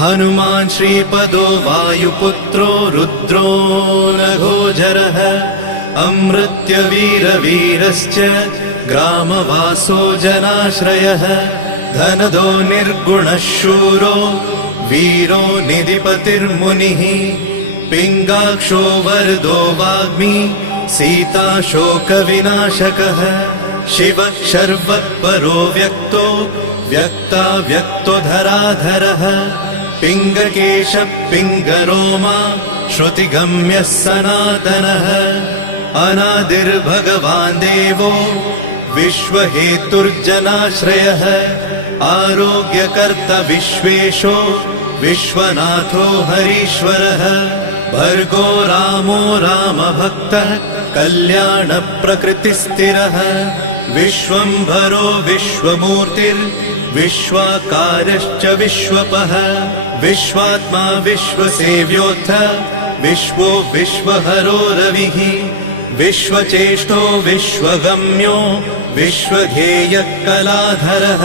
हनुमान् श्रीपदो वायुपुत्रो रुद्रो नघोजरः अमृत्यवीरवीरश्च ग्रामवासो जनाश्रयः धनदो निर्गुणः शूरो वीरो निधिपतिर्मुनिः पिङ्गाक्षो वरदो वाग्मी सीताशोकविनाशकः शिवः शर्वत्परो व्यक्तो व्यक्तो धराधरः पिङ्गकेशः पिङ्गरोमा श्रुतिगम्यः सनातनः अनादिर्भगवान् देवो विश्वहेतुर्जनाश्रयः आरोग्यकर्ता विश्वेशो विश्वनाथो हरीश्वरः भर्गो रामो रामभक्तः कल्याणप्रकृतिस्थिरः विश्वम्भरो विश्वमूर्तिर्विश्वाकारश्च विश्वपः विश्वात्मा विश्वसेव्योऽथ विश्वो विश्वहरो रविः विश्वचेष्टो विश्वगम्यो विश्वध्येयः कलाधरः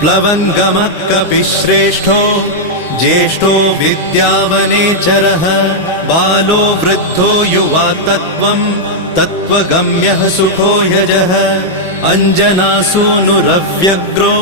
प्लवङ्गमः कपिश्रेष्ठो ज्येष्ठो विद्यावनेचरः बालो वृद्धो युवा तत्त्वगम्यः सुखो यजः अञ्जनासूनुरव्यग्रो